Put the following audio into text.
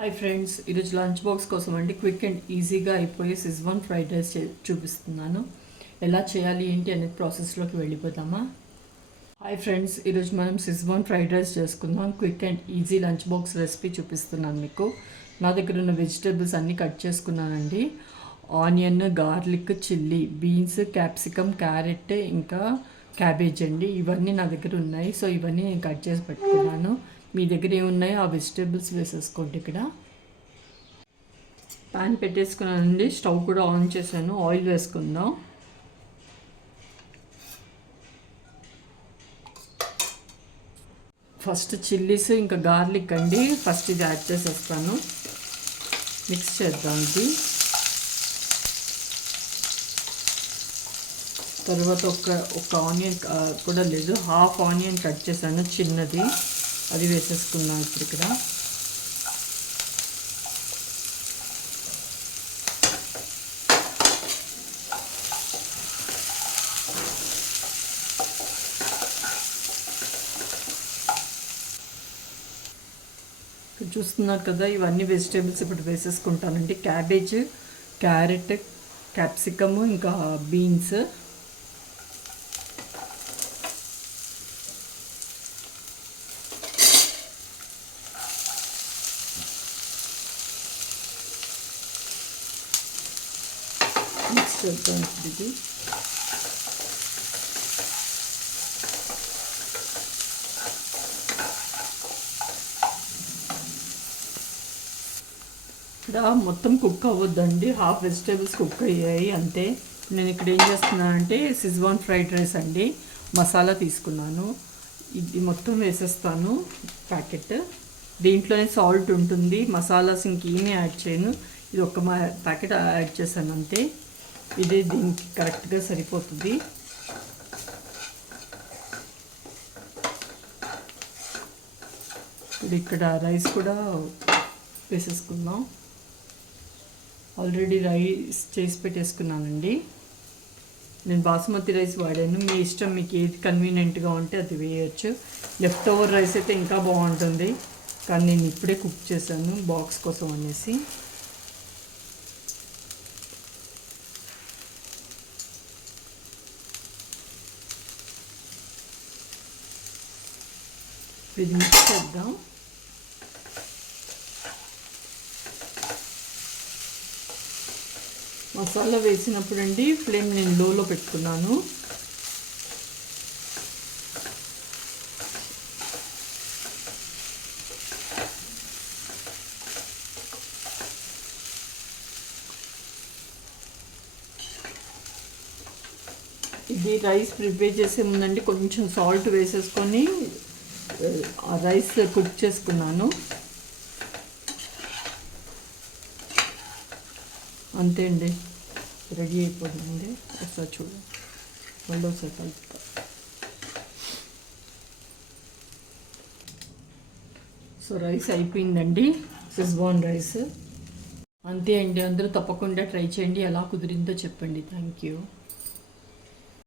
Hi friends, ఈరోజు lunch box కోసం అండి క్విక్ అండ్ ఈజీగా అయిపోయే సిజ్వాన్ ఫ్రైడ్ రైస్ చూపిస్తున్నాను. ఎలా చేయాలి ఏంటి అనేది ప్రాసెస్లోకి వెళ్ళిపోతామా. హాయ్ ఫ్రెండ్స్, ఈరోజు మనం సిజ్వాన్ ఫ్రైడ్ రైస్ చేసుకుందాం. Quick and easy lunch box recipe చూపిస్తున్నాను మీకు. నా దగ్గర ఉన్న వెజిటేబుల్స్ అన్నీ కట్ చేసుకున్నానండి. Onion, garlic, chilli, beans, capsicum, carrot, ఇంకా క్యాబేజ్ అండి. ఇవన్నీ నా దగ్గర ఉన్నాయి. సో ఇవన్నీ నేను కట్ చేసి పెట్టుకున్నాను. మీ దగ్గర ఏమున్నాయో ఆ వెజిటేబుల్స్ వేసేసుకోండి. ఇక్కడ ప్యాన్ పెట్టేసుకున్నానండి. స్టవ్ కూడా ఆన్ చేశాను. ఆయిల్ వేసుకుందాం. ఫస్ట్ చిల్లీస్ ఇంకా గార్లిక్ అండి. ఫస్ట్ ఇది యాడ్ చేసేస్తాను. మిక్స్ చేద్దాం. ఇది తర్వాత ఒక ఆనియన్ కూడా లేదు, హాఫ్ ఆనియన్ కట్ చేశాను చిన్నది, అది వేసేసుకున్నాం ఇప్పుడు ఇక్కడ. చూస్తున్నారు కదా, ఇవన్నీ వెజిటేబుల్స్ ఇప్పుడు వేసేసుకుంటానండి. క్యాబేజ్, క్యారెట్, క్యాప్సికము, ఇంకా బీన్స్. మిక్స్ చేద్దాం ఇది. ఇక్కడ మొత్తం కుక్ అవ్వద్దండి, హాఫ్ వెజిటేబుల్స్ కుక్ అయ్యాయి అంతే. నేను ఇక్కడ ఏం చేస్తున్నానంటే సిజ్వాన్ ఫ్రైడ్ రైస్ అండి మసాలా తీసుకున్నాను. ఇది మొత్తం వేసేస్తాను ప్యాకెట్. దీంట్లోనే సాల్ట్ ఉంటుంది, మసాలాస్ ఇంకేమీ యాడ్ చేయను. ఇది ఒక ప్యాకెట్ యాడ్ చేశాను అంతే. ఇది దీనికి కరెక్ట్గా సరిపోతుంది. ఇప్పుడు ఇక్కడ రైస్ కూడా వేసేసుకుందాం. ఆల్రెడీ రైస్ చేసి పెట్టేసుకున్నానండి. నేను బాసుమతి రైస్ వాడాను. మీ ఇష్టం, మీకు ఏది కన్వీనియంట్గా ఉంటే అది వేయచ్చు. లెఫ్ట్ ఓవర్ రైస్ అయితే ఇంకా బాగుంటుంది, కానీ నేను ఇప్పుడే కుక్ చేశాను బాక్స్ కోసం అనేసి. ఇది మిక్స్ చేద్దాం. మసాలా వేసినప్పుడు అండి ఫ్లేమ్ నేను లోలో పెట్టుకున్నాను. ఇది రైస్ ప్రిపేర్ చేసే ముందండి కొంచెం సాల్ట్ వేసేసుకొని ఆ రైస్ కుక్ చేసుకున్నాను అంతే అండి. రెడీ అయిపోతుంది. ఒకసారి చూడండి, మళ్ళీ ఒకసారి కలుపుతా. సో రైస్ అయిపోయిందండి, సిజ్వాన్ రైస్ అంతే అండి. అందరూ తప్పకుండా ట్రై చేయండి. ఎలా కుదిరిందో చెప్పండి. Thank you.